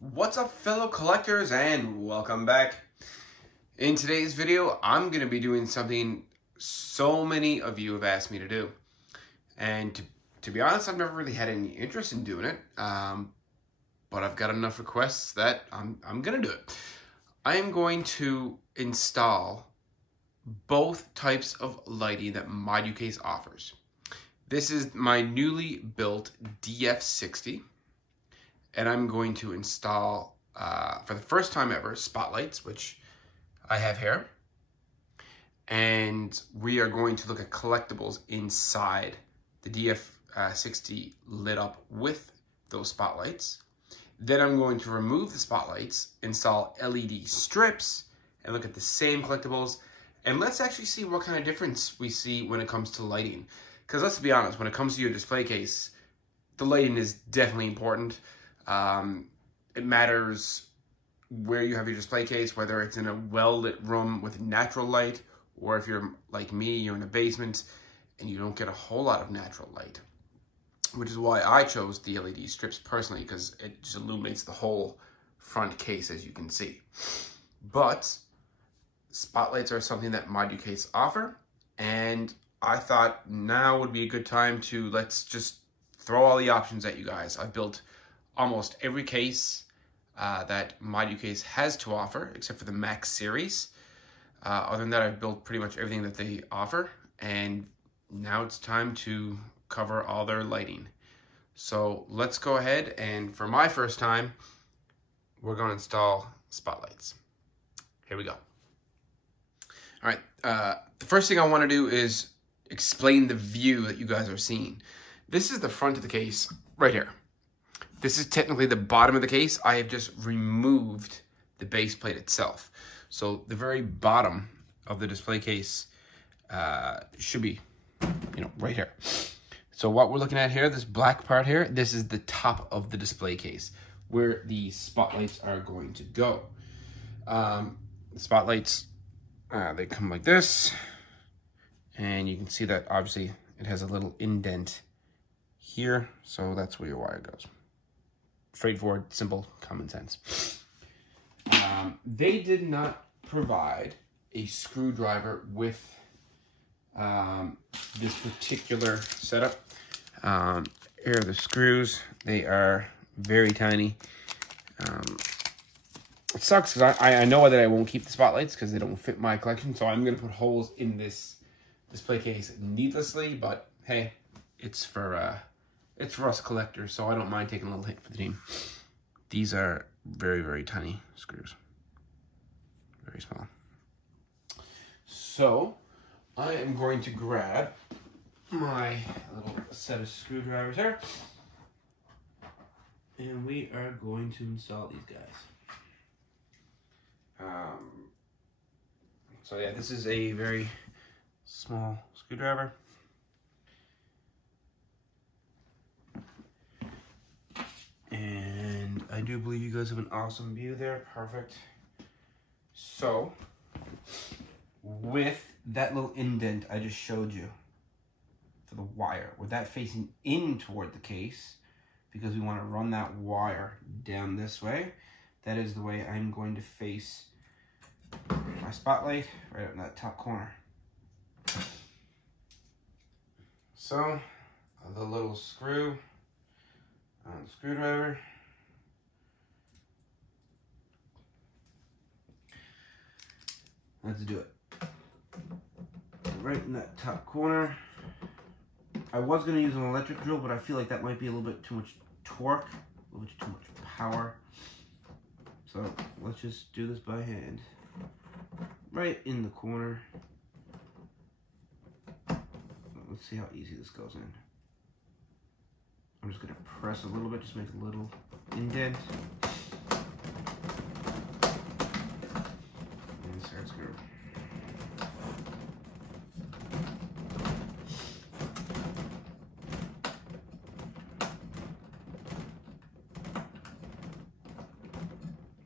What's up, fellow collectors, and welcome back. In today's video, I'm going to be doing something so many of you have asked me to do. And to be honest, I've never really had any interest in doing it, but I've got enough requests that I'm going to do it. I am going to install both types of lighting that Moducase offers. This is my newly built DF60. And I'm going to install, for the first time ever, spotlights, which I have here. And we are going to look at collectibles inside the DF60 lit up with those spotlights. Then I'm going to remove the spotlights, install LED strips, and look at the same collectibles. And let's actually see what kind of difference we see when it comes to lighting. Because let's be honest, when it comes to your display case, the lighting is definitely important. It matters where you have your display case, whether it's in a well-lit room with natural light, or if you're like me, you're in a basement and you don't get a whole lot of natural light, which is why I chose the LED strips personally, because it just illuminates the whole front case, as you can see. But spotlights are something that Moducase offer, and I thought now would be a good time to let's just throw all the options at you guys. I've built almost every case that Moducase has to offer, except for the Max series. Other than that, I've built pretty much everything that they offer, and now it's time to cover all their lighting. So let's go ahead, and for my first time, we're going to install spotlights. Here we go. All right, the first thing I want to do is explain the view that you guys are seeing. This is the front of the case right here. This is technically the bottom of the case. I have just removed the base plate itself. So the very bottom of the display case should be, right here. So what we're looking at here, this black part here, this is the top of the display case where the spotlights are going to go. The spotlights, they come like this. And you can see that obviously it has a little indent here. So that's where your wire goes. Straightforward, simple, common sense. They did not provide a screwdriver with this particular setup. Here are the screws. They are very tiny. It sucks because I know that I won't keep the spotlights because they don't fit my collection. So I'm going to put holes in this display case needlessly. But hey, it's for us collectors, so I don't mind taking a little hit for the team. These are very, very tiny screws. Very small. So, I am going to grab my little set of screwdrivers here. And we are going to install these guys. So yeah, this is a very small screwdriver. And I do believe you guys have an awesome view there. Perfect. So, with that little indent I just showed you for the wire, with that facing in toward the case, because we want to run that wire down this way, that is the way I'm going to face my spotlight, right up in that top corner. So, the little screw on the screwdriver. Let's do it. Right in that top corner. I was going to use an electric drill, but I feel like that might be a little bit too much torque, a little bit too much power. So let's just do this by hand. Right in the corner. Let's see how easy this goes in. I'm just going to press a little bit, just make a little indent. And start screwing.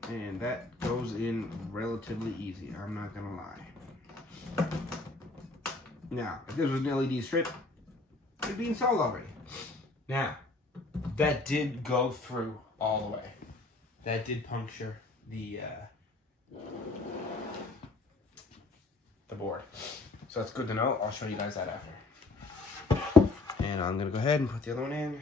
And that goes in relatively easy, I'm not going to lie. Now, if this was an LED strip, it'd be installed already. Now, that did go through all the way. that did puncture the board. So that's good to know. I'll show you guys that after. And I'm gonna go ahead and put the other one in.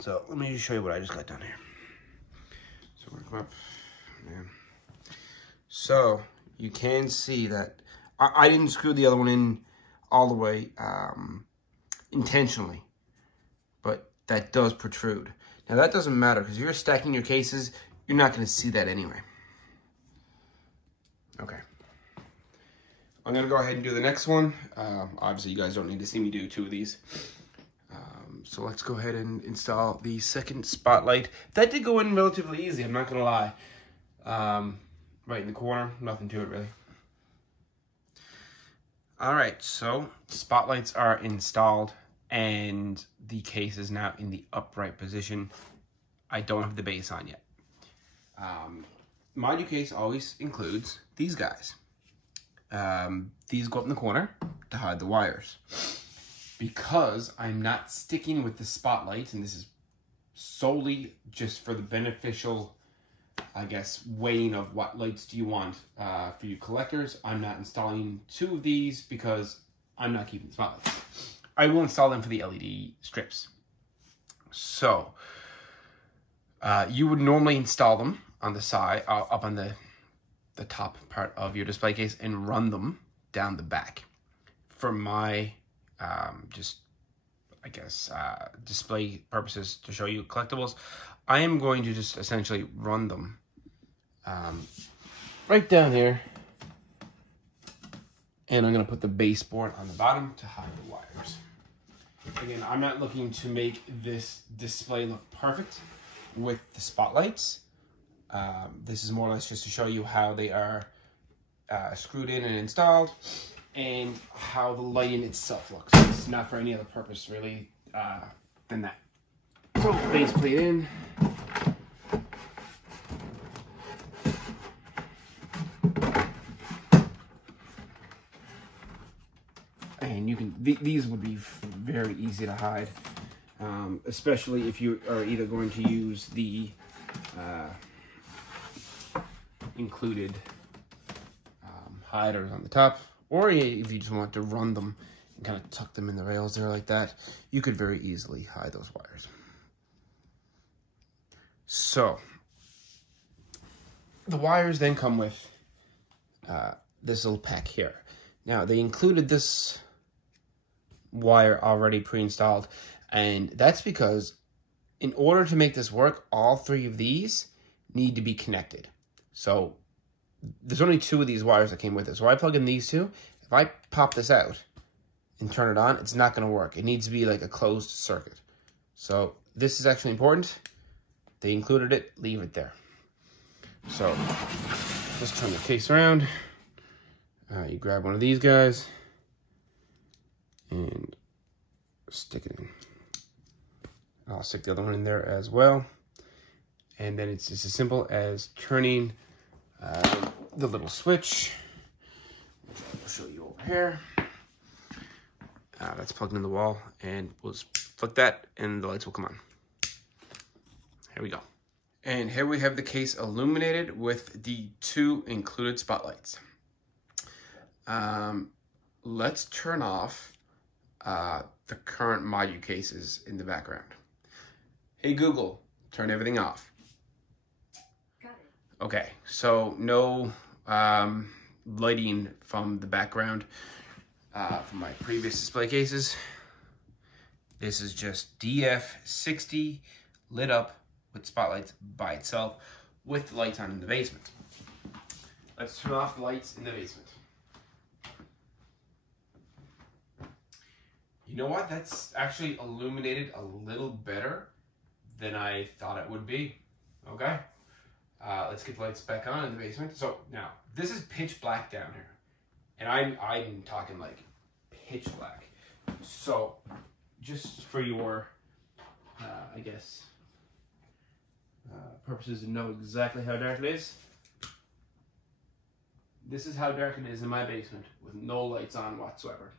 So let me just show you what I just got done here. So we're gonna come up, man. So you can see that I didn't screw the other one in all the way intentionally, but that does protrude. Now that doesn't matter because if you're stacking your cases, you're not going to see that anyway. Okay. I'm going to go ahead and do the next one. Obviously, you guys don't need to see me do 2 of these. So let's go ahead and install the second spotlight. That did go in relatively easy, I'm not going to lie. Right in the corner, nothing to it really. All right, so spotlights are installed and the case is now in the upright position. I don't have the base on yet. Moducase always includes these guys. These go up in the corner to hide the wires. Because I'm not sticking with the spotlight, and this is solely just for the beneficial, I guess, weighing of what lights do you want for you collectors, I'm not installing 2 of these because I'm not keeping the spotlights. I will install them for the LED strips. So, you would normally install them on the side, up on the top part of your display case and run them down the back. For my, just, I guess, display purposes to show you collectibles, I am going to just essentially run them right down here. And I'm going to put the baseboard on the bottom to hide the wires. Again, I'm not looking to make this display look perfect with the spotlights. This is more or less just to show you how they are screwed in and installed and how the lighting itself looks. It's not for any other purpose really than that. So base plate in. And you can, these would be very easy to hide, especially if you are either going to use the included hiders on the top, or if you just want to run them and kind of tuck them in the rails there like that, you could very easily hide those wires. So the wires then come with this little pack here. Now they included this wire already pre-installed, and that's because in order to make this work, all 3 of these need to be connected. So there's only 2 of these wires that came with it. So I plug in these 2. If I pop this out and turn it on, it's not going to work. It needs to be like a closed circuit. So this is actually important. They included it, leave it there. So just turn the case around. You grab one of these guys and stick it in. I'll stick the other one in there as well. And then it's just as simple as turning the little switch, which I'll show you over here. That's plugged in the wall, and we'll just flick that and the lights will come on. Here we go. And here we have the case illuminated with the 2 included spotlights. Let's turn off the current Moducases in the background. Hey Google, turn everything off. Got it. Okay, so no lighting from the background from my previous display cases. This is just DF60 lit up with spotlights by itself with the lights on in the basement. Let's turn off the lights in the basement. You know what? That's actually illuminated a little better than I thought it would be. Okay. Let's get the lights back on in the basement. So now, this is pitch black down here. And I'm talking like pitch black. So, just for your, I guess, purposes to know exactly how dark it is. This is how dark it is in my basement with no lights on whatsoever.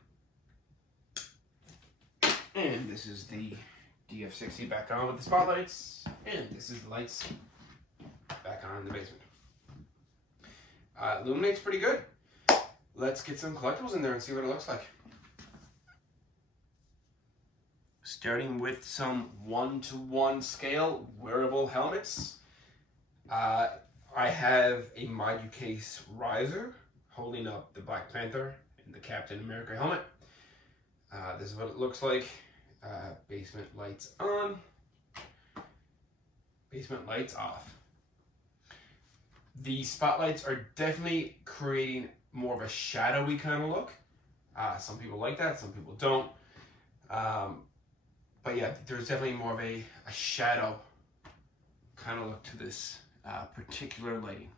And this is the DF60 back on with the spotlights. And this is the lights back on in the basement. Illuminates pretty good. Let's get some collectibles in there and see what it looks like. Starting with some 1:1 scale wearable helmets. I have a Moducase riser holding up the Black Panther and the Captain America helmet. This is what it looks like. Basement lights on. Basement lights off. The spotlights are definitely creating more of a shadowy kind of look. Some people like that, some people don't. But yeah, there's definitely more of a shadow kind of look to this particular lighting.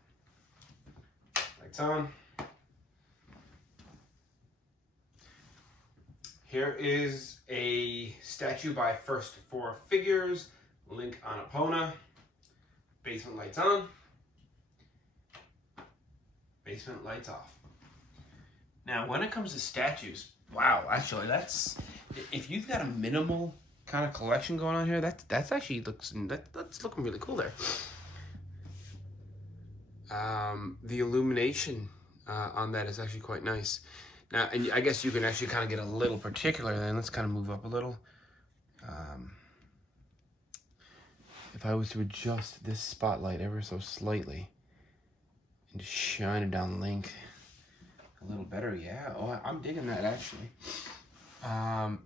Lights on. Here is a statue by First Four Figures, link on Epona. Basement lights on. Basement lights off. Now, when it comes to statues, wow, actually, that's, if you've got a minimal kind of collection going on here, that's actually that's looking really cool there. The illumination on that is actually quite nice. Now, and I guess you can actually kind of get a little particular then. Let's kind of move up a little. If I was to adjust this spotlight ever so slightly and just shine it down link a little better, yeah. Oh, I'm digging that actually. I'm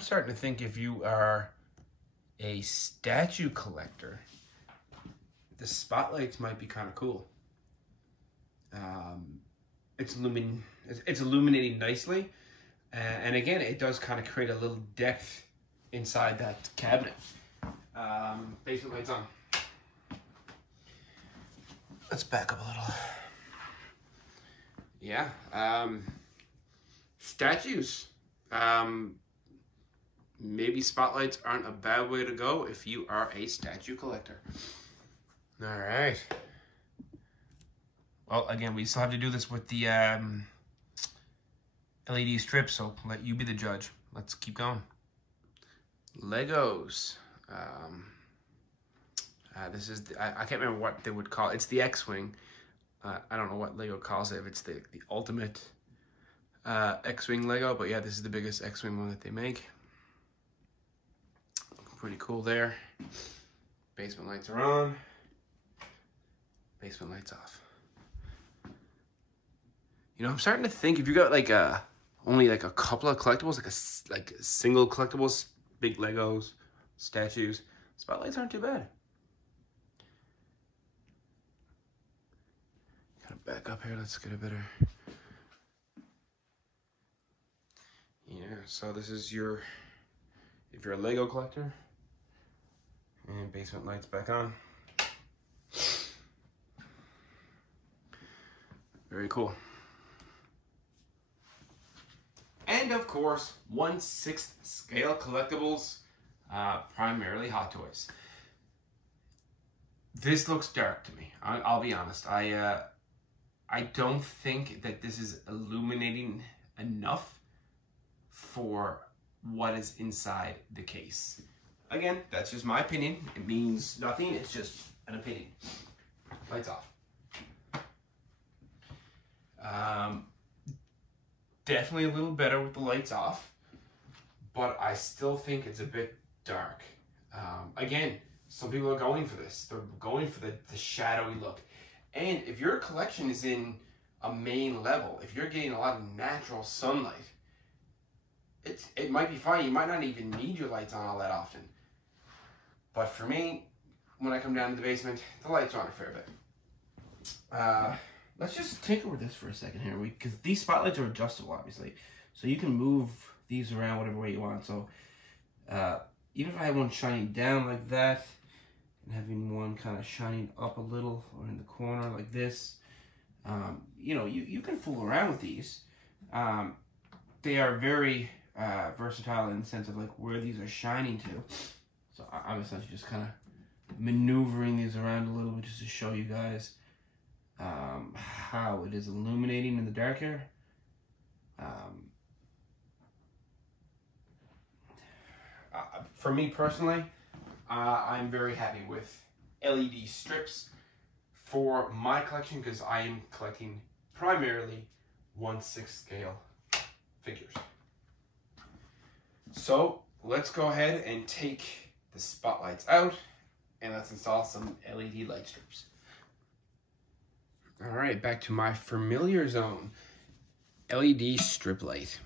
starting to think if you are a statue collector, the spotlights might be kind of cool. It's illuminating nicely, and again, it does kind of create a little depth inside that cabinet. Basement lights on. Let's back up a little. Yeah, statues. Maybe spotlights aren't a bad way to go if you are a statue collector. All right. Well, again, we still have to do this with the LED strips, so let you be the judge. Let's keep going. Legos. This is, I can't remember what they would call it. It's the X-Wing. I don't know what Lego calls it, if it's the ultimate X-Wing Lego, but yeah, this is the biggest X-Wing one that they make. Looking pretty cool there. Basement lights are on. Basement lights off. You know, I'm starting to think if you got like only like a couple of collectibles, like single collectibles, big Legos, statues, spotlights aren't too bad. Kind of back up here. Let's get a better. Yeah. So this is your, if you're a Lego collector, and basement lights back on. Very cool. And of course, 1/6 scale collectibles, primarily Hot Toys. This looks dark to me. I'll be honest. I don't think that this is illuminating enough for what is inside the case. Again, that's just my opinion. It means nothing. It's just an opinion. Lights off. Definitely a little better with the lights off, but I still think it's a bit dark. Again, some people are going for this. They're going for the shadowy look. And if your collection is in a main level, if you're getting a lot of natural sunlight, it might be fine. You might not even need your lights on all that often. But for me, when I come down to the basement, the lights are on a fair bit. Let's just tinker with this for a second here, because these spotlights are adjustable, obviously. So you can move these around whatever way you want. So even if I had one shining down like that, and having one kind of shining up a little, or in the corner like this, you know, you can fool around with these. They are very versatile in the sense of like where these are shining to. So I'm essentially just kind of maneuvering these around a little bit just to show you guys how it is illuminating in the dark here. For me personally, I'm very happy with LED strips for my collection because I am collecting primarily 1/6 scale figures. So let's go ahead and take the spotlights out and let's install some LED light strips. All right, back to my familiar zone, LED strip light.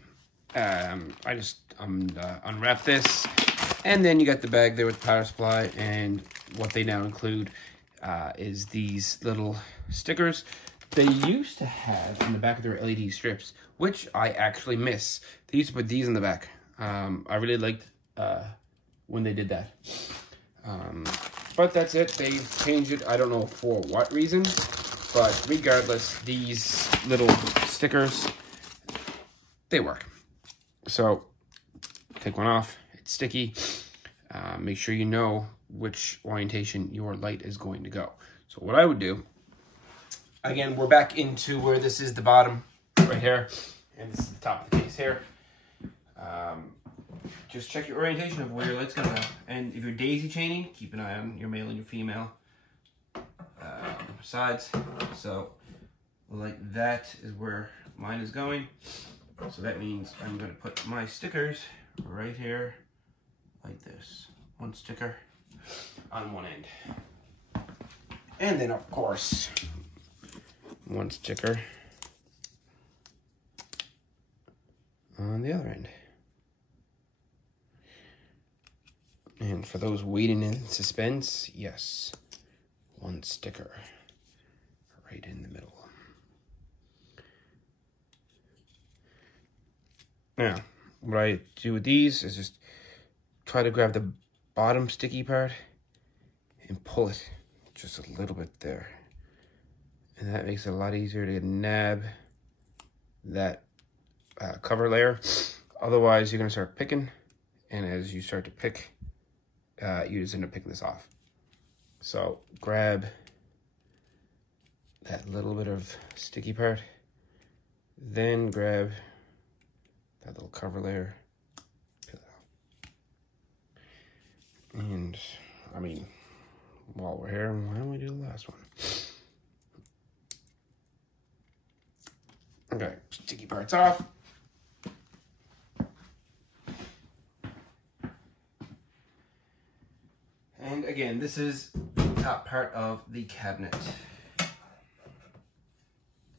I just unwrap this, and then you got the bag there with the power supply, and what they now include is these little stickers they used to have on the back of their LED strips, which I actually miss. They used to put these in the back. I really liked when they did that. But that's it. They've changed it. I don't know for what reason, but regardless, these little stickers, they work. So take one off. It's sticky. Make sure you know which orientation your light is going to go. So what I would do, again, we're back into where this is the bottom right here, and this is the top of the case here. Just check your orientation of where your light's gonna go. And if you're daisy chaining, keep an eye on your male and your female sides. So like that is where mine is going. So that means I'm gonna put my stickers right here like this. One sticker on one end. And then of course, one sticker on the other end. And for those waiting in suspense, yes, one sticker right in the middle. Now, what I do with these is just try to grab the bottom sticky part and pull it just a little bit there. And that makes it a lot easier to nab that cover layer. Otherwise, you're gonna start picking, and as you start to pick, you just end up picking this off. So grab that little bit of sticky part, then grab that little cover layer, peel it out. And I mean, while we're here, why don't we do the last one? Okay, sticky parts off. And again, this is the top part of the cabinet.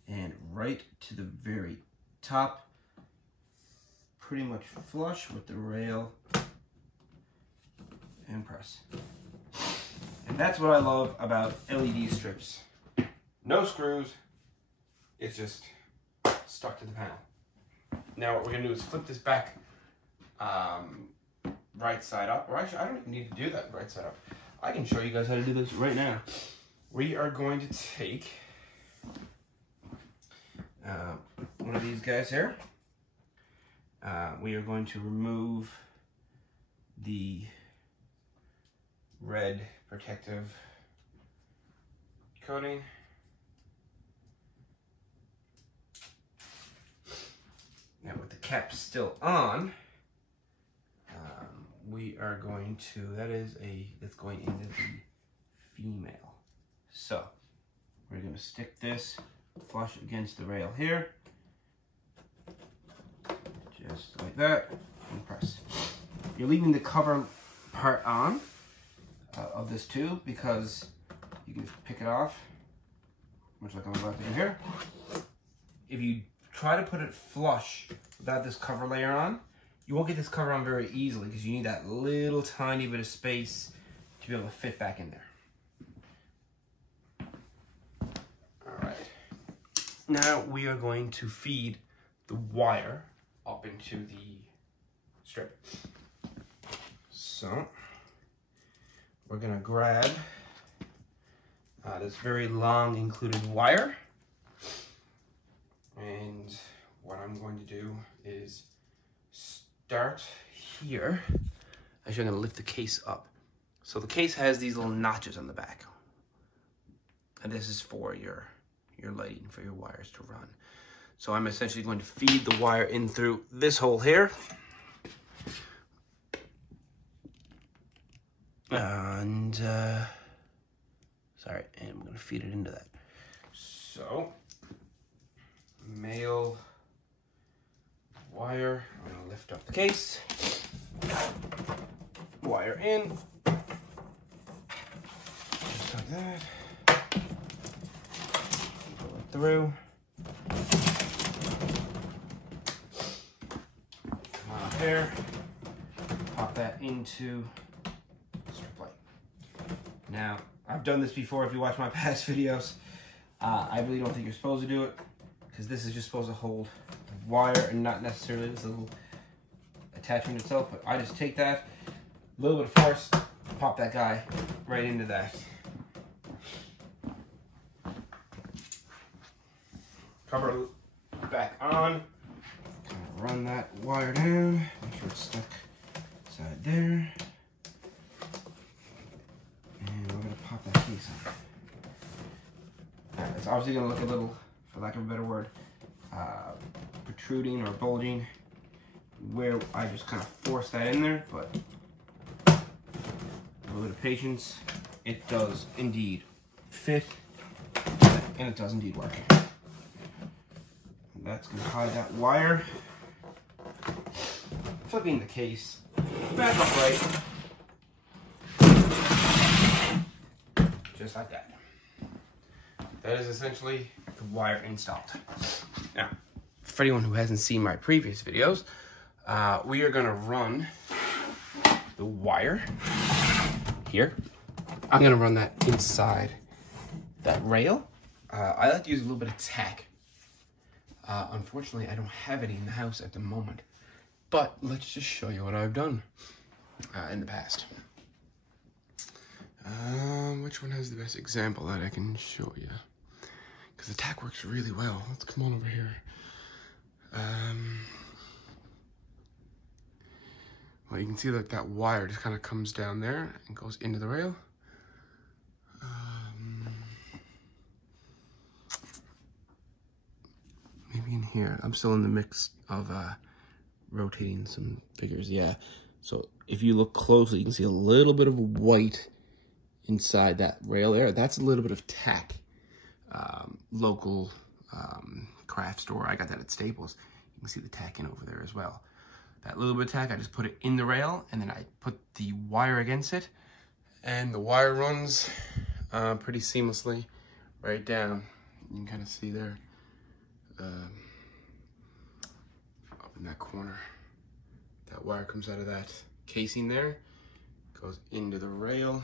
And right to the very top, pretty much flush with the rail, and press. And that's what I love about LED strips. No screws, it's just stuck to the panel. Now what we're gonna do is flip this back right side up, or actually I don't even need to do that right side up. I can show you guys how to do this right now. We are going to take one of these guys here. We are going to remove the red protective coating. Now with the cap still on, we are going to, that's going into the female. So we're going to stick this flush against the rail here, just like that, and press. You're leaving the cover part on of this tube because you can just pick it off, much like I'm about to do here. If you try to put it flush without this cover layer on, you won't get this cover on very easily because you need that little tiny bit of space to be able to fit back in there. All right. Now we are going to feed the wire up into the strip. So we're gonna grab this very long included wire, and what I'm going to do is start here. Actually, I'm gonna lift the case up So the case has these little notches on the back. And this is for your lighting, for your wires to run. So I'm essentially going to feed the wire in through this hole here. And, sorry, and I'm going to feed it into that. So, male wire, I'm going to lift up the case. Wire in. Just like that. Pull it through. Come on up there. Pop that into the strip light. Now, I've done this before if you watch my past videos. I really don't think you're supposed to do it because this is just supposed to hold the wire and not necessarily this little attachment itself. But I just take that, a little bit of force, pop that guy right into that. Cover back on, kind of run that wire down, make sure it's stuck inside there. And we're going to pop that case on. It's obviously going to look a little, for lack of a better word, protruding or bulging where I just kind of force that in there, but a little bit of patience. It does indeed fit, and it does indeed work. And that's going to hide that wire. Flipping the case back upright, just like that. That is essentially the wire installed. Now, for anyone who hasn't seen my previous videos, we are going to run the wire here. I'm going to run that inside that rail. I like to use a little bit of tack. Unfortunately, I don't have any in the house at the moment, but let's just show you what I've done in the past. Which one has the best example that I can show you? Because the tack works really well. Let's come on over here. Well, you can see that that wire just kind of comes down there and goes into the rail. Maybe in here. I'm still in the mix of rotating some figures. Yeah. So if you look closely, you can see a little bit of white inside that rail there. That's a little bit of tack. Local craft store. I got that at Staples. You can see the tack in over there as well. That little bit of tack, I just put it in the rail, and then I put the wire against it, and the wire runs pretty seamlessly right down. You can kind of see there, up in that corner. That wire comes out of that casing there, goes into the rail,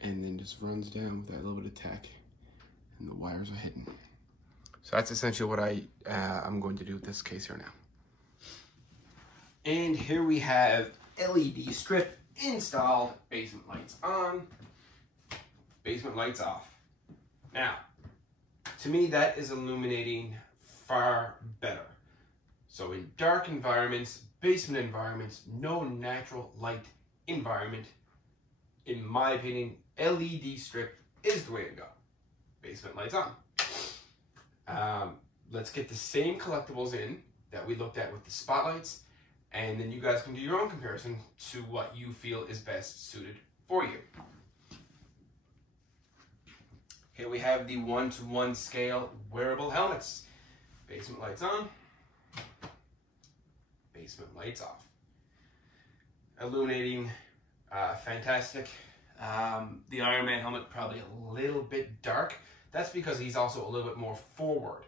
and then just runs down with that little bit of tack, and the wires are hidden. So that's essentially what I'm going to do with this case here now. And here we have LED strip installed, basement lights on, basement lights off. Now, to me, that is illuminating far better. So in dark environments, basement environments, no natural light environment, in my opinion, LED strip is the way to go. Basement lights on. Let's get the same collectibles in that we looked at with the spotlights, and then you guys can do your own comparison to what you feel is best suited for you. Here we have the 1-to-1 scale wearable helmets. Basement lights on, basement lights off. Illuminating, fantastic. The Iron Man helmet probably a little bit dark. That's because he's also a little bit more forward.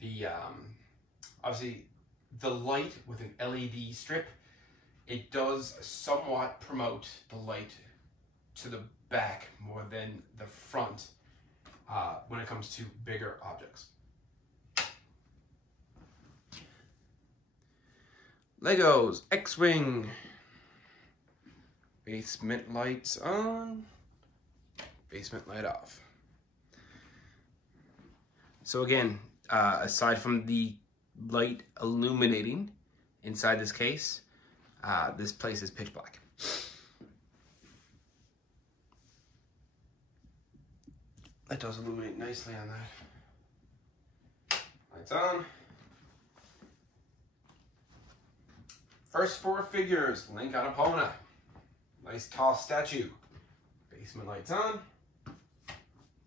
The obviously the light with an LED strip, it does somewhat promote the light to the back more than the front when it comes to bigger objects. Legos X-Wing. Basement lights on, basement light off. So again, aside from the light illuminating inside this case, this place is pitch black. That does illuminate nicely on that. Lights on. First 4 figures, Link on Epona. Nice tall statue. Basement lights on,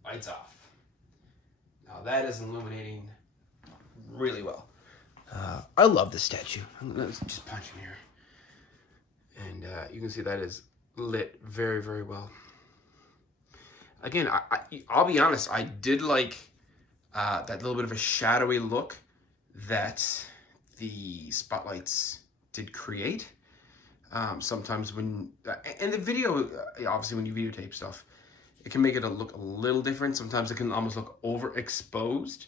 lights off. Now that is illuminating really well. I love this statue. Let's just punch in here. And you can see that is lit very, very well. Again, I'll be honest, I did like that little bit of a shadowy look that the spotlights did create. Sometimes when, and the video, obviously when you videotape stuff, it can make it look a little different. Sometimes it can almost look overexposed.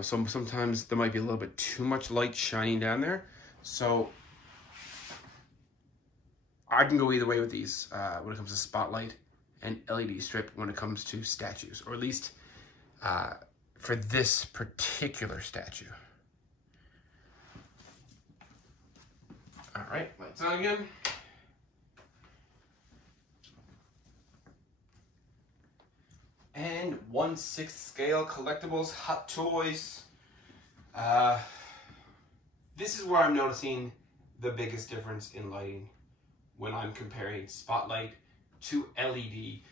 Sometimes there might be a little bit too much light shining down there. So I can go either way with these when it comes to spotlight and LED strip when it comes to statues, or at least for this particular statue. All right, lights on again. And 1/6 scale collectibles, Hot Toys. This is where I'm noticing the biggest difference in lighting when I'm comparing spotlight to LED.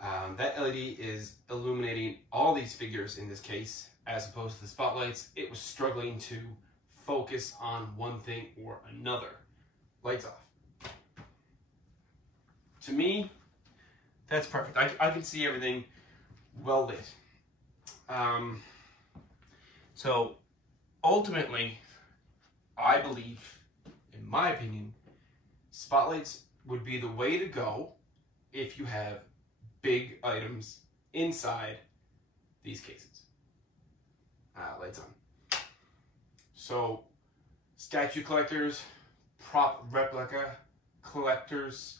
That LED is illuminating all these figures in this case, as opposed to the spotlights. It was struggling to focus on one thing or another. Lights off. To me, that's perfect. I can see everything well lit. So ultimately, I believe, in my opinion, spotlights would be the way to go if you have big items inside these cases. Lights on. So, statue collectors, prop replica collectors,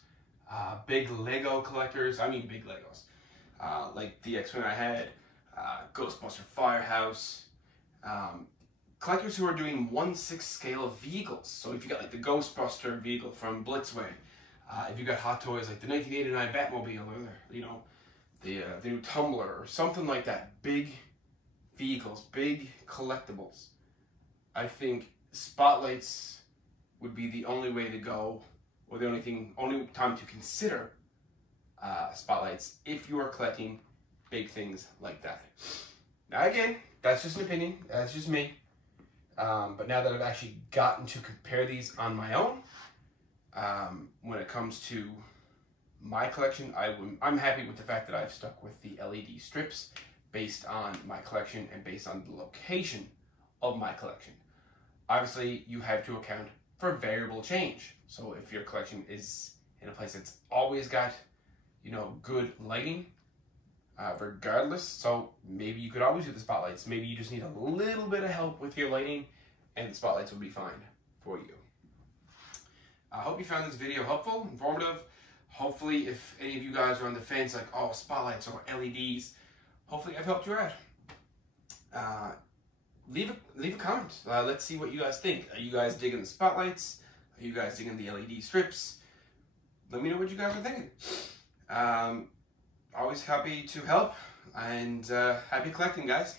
big Lego collectors, I mean big Legos, like the X-Men I had, Ghostbuster Firehouse, collectors who are doing 1/6 scale vehicles. So if you got like the Ghostbuster vehicle from Blitzway, if you got Hot Toys like the 1989 Batmobile, or you know, the new Tumbler or something like that, big vehicles, big collectibles, I think spotlights would be the only way to go, or the only time to consider spotlights if you are collecting big things like that. Now again, that's just an opinion, that's just me. But now that I've actually gotten to compare these on my own, when it comes to my collection, I'm happy with the fact that I've stuck with the LED strips based on my collection and based on the location of my collection. Obviously, you have to account for variable change. So if your collection is in a place that's always got, you know, good lighting, regardless, so maybe you could always do the spotlights. Maybe you just need a little bit of help with your lighting, and the spotlights will be fine for you. I hope you found this video helpful, informative. Hopefully, if any of you guys are on the fence, like, oh, spotlights or LEDs, hopefully I've helped you out. Leave a comment. Let's see what you guys think. Are you guys digging the spotlights? Are you guys digging the LED strips? Let me know what you guys are thinking. Always happy to help, and happy collecting, guys.